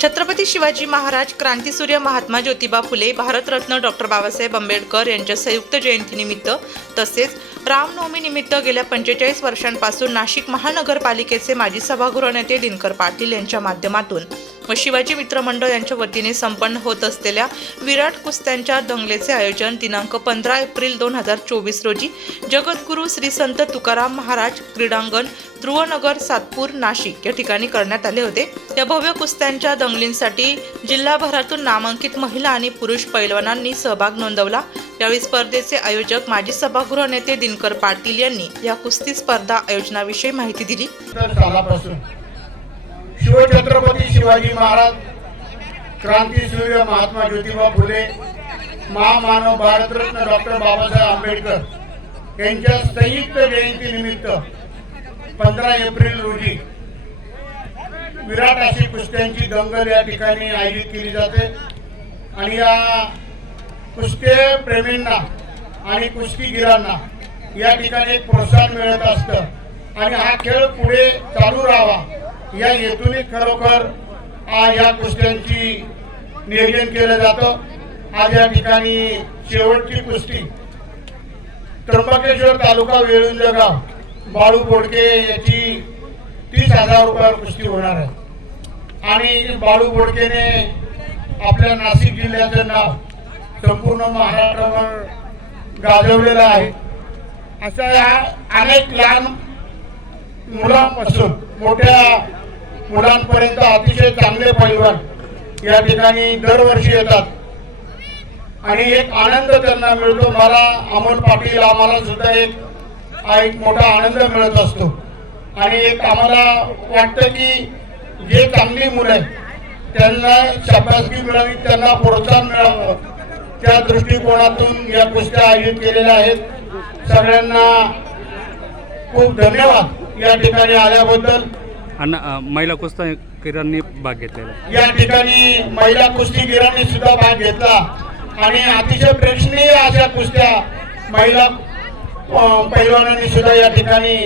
छत्रपती शिवाजी महाराज क्रांतीसूर्य महात्मा ज्योतिबा फुले भारतरत्न डॉक्टर बाबासाहेब आंबेडकर यांच्या संयुक्त जयंतीनिमित्त तसेच रामनवमीनिमित्त गेल्या पंचेचाळीस वर्षांपासून नाशिक महानगरपालिकेचे माजी सभागृह नेते दिनकर पाटील यांच्या माध्यमातून व शिवाजी मित्रमंडळ यांच्या वतीने संपन्न होत असलेल्या विराट कुस्त्यांच्या दंगलेचे आयोजन दिनांक पंधरा एप्रिल दोन हजार चोवीस रोजी जगद्गुरू श्री संत तुकाराम महाराज क्रीडांगण ध्रुवनगर सातपूर नाशिक या ठिकाणी करण्यात आले होते. या भव्य कुस्त्यांच्या दंगलींसाठी जिल्हाभरातून नामांकित महिला आणि पुरुष पैलवानांनी सहभाग नोंदवला. यावेळी स्पर्धेचे आयोजक माजी सभागृह नेते दिनकर पाटील यांनी या कुस्ती स्पर्धा आयोजनाविषयी माहिती दिली. शिवछत्रपती शिवाजी महाराज क्रांतीसूर्य महात्मा ज्योतिबा फुले महामानव भारतरत्न डॉक्टर बाबासाहेब आंबेडकर यांच्या संयुक्त जयंतीनिमित्त पंधरा एप्रिल रोजी विराट अशी कुस्त्यांची दंगल या ठिकाणी आयोजित केली जाते. आणि या कुस्ते प्रेमींना आणि कुस्तीगिरांना या ठिकाणी प्रोत्साहन मिळत असतं. आणि हा खेळ पुढे चालू राहावा. या हेतूने खरोखर या कुस्त्यांची नियोजन केलं जातं. आज या ठिकाणी शेवटची कुस्ती. त्र्यंबकेश्वर तालुका वेळुंज गाव बाळू बोडके याची तीस हजार रुपयावर कुस्ती होणार आहे. आणि बाळू बोडकेने आपल्या नाशिक जिल्ह्याचं नाव संपूर्ण महाराष्ट्रावर गाजवलेलं आहे. अशा या अनेक लहान मुलांपासून मोठ्या मुलांपर्यंत अतिशय चांगले पैलवान या ठिकाणी दरवर्षी येतात. आणि एक आनंद त्यांना मिळतो. मला अमोल पाटील आम्हाला सुद्धा एक हा एक मोठा आनंद मिळत असतो. आणि एक आम्हाला वाटतं की जे चांगली मुलं आहेत त्यांना शाबासकी मिळावी त्यांना प्रोत्साहन मिळावं. त्या दृष्टिकोनातून या कुस्त्या आयोजित केलेल्या आहेत. सगळ्यांना खूप धन्यवाद या ठिकाणी आल्याबद्दल. आणि महिला कुस्तीगिरांनी भाग घेतलेला या ठिकाणी महिला कुस्तीगिरांनी सुद्धा भाग घेतला. आणि अतिशय प्रेक्षणीय अशा कुस्त्या महिला अं, पैलवानांनी सुद्धा या ठिकाणी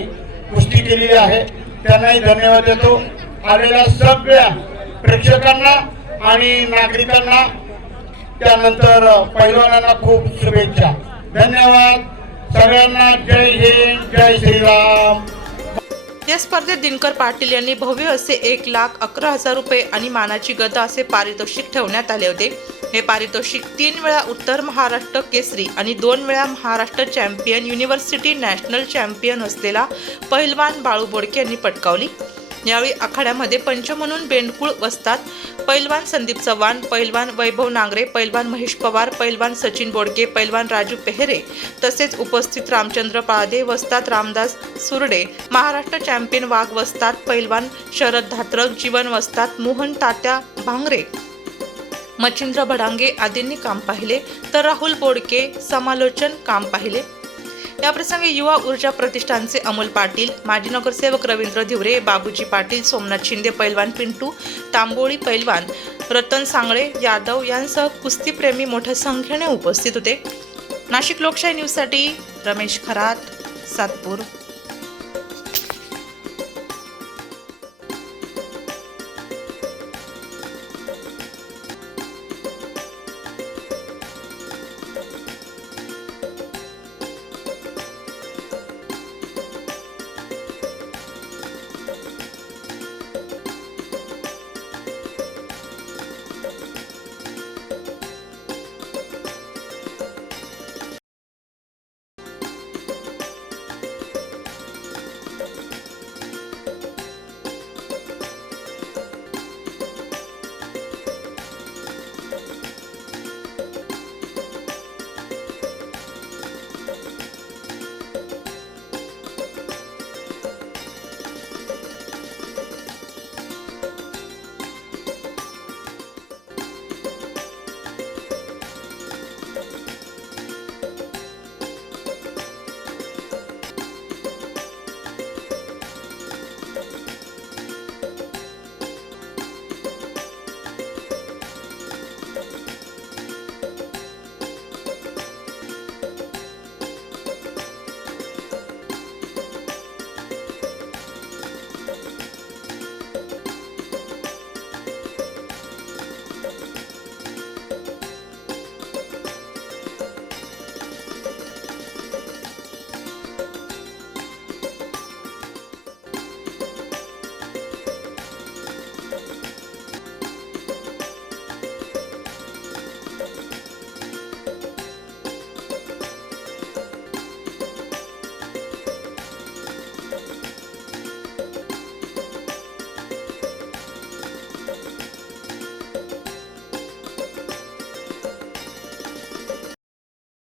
कुस्ती केलेली आहे. त्यांनाही धन्यवाद देतो. आलेल्या सगळ्या प्रेक्षकांना आणि नागरिकांना त्यानंतर पैलवानांना खूप शुभेच्छा. धन्यवाद. सगळ्यांना जय हिंद जय श्रीराम. या स्पर्धेत दिनकर पाटील यांनी भव्य असे एक लाख अकरा हजार रुपये आणि मानाची गदा असे पारितोषिक ठेवण्यात आले होते. हे पारितोषिक तीन वेळा उत्तर महाराष्ट्र केसरी आणि दोन वेळा Maharashtra champion university national champion असलेला पहिलवान बाळू बोडके यांनी पटकावली. यावेळी आखाड्यामध्ये पंच म्हणून बेंडकुळ वसतात. पैलवान संदीप चव्हाण पैलवान वैभव नांगरे पैलवान महेश पवार पैलवान सचिन बोडके पैलवान राजू पेहरे तसेच उपस्थित रामचंद्र पाळदे वसतात. रामदास सुरडे महाराष्ट्र चॅम्पियन वाघ वसतात. पैलवान शरद धात्रक जीवन वसतात. मोहन तात्या भांगरे मच्छिंद्र भडांगे आदींनी काम पाहिले. तर राहुल बोडके समालोचन काम पाहिले. याप्रसंगी युवा ऊर्जा प्रतिष्ठानचे अमोल पाटील माजी नगरसेवक रवींद्र धिवरे बाबूजी पाटील सोमनाथ शिंदे पैलवान पिंटू तांबोळी पैलवान रतन सांगळे यादव यांसह कुस्तीप्रेमी मोठ्या संख्येने उपस्थित होते. नाशिक लोकशाही न्यूजसाठी रमेश खरात सातपूर.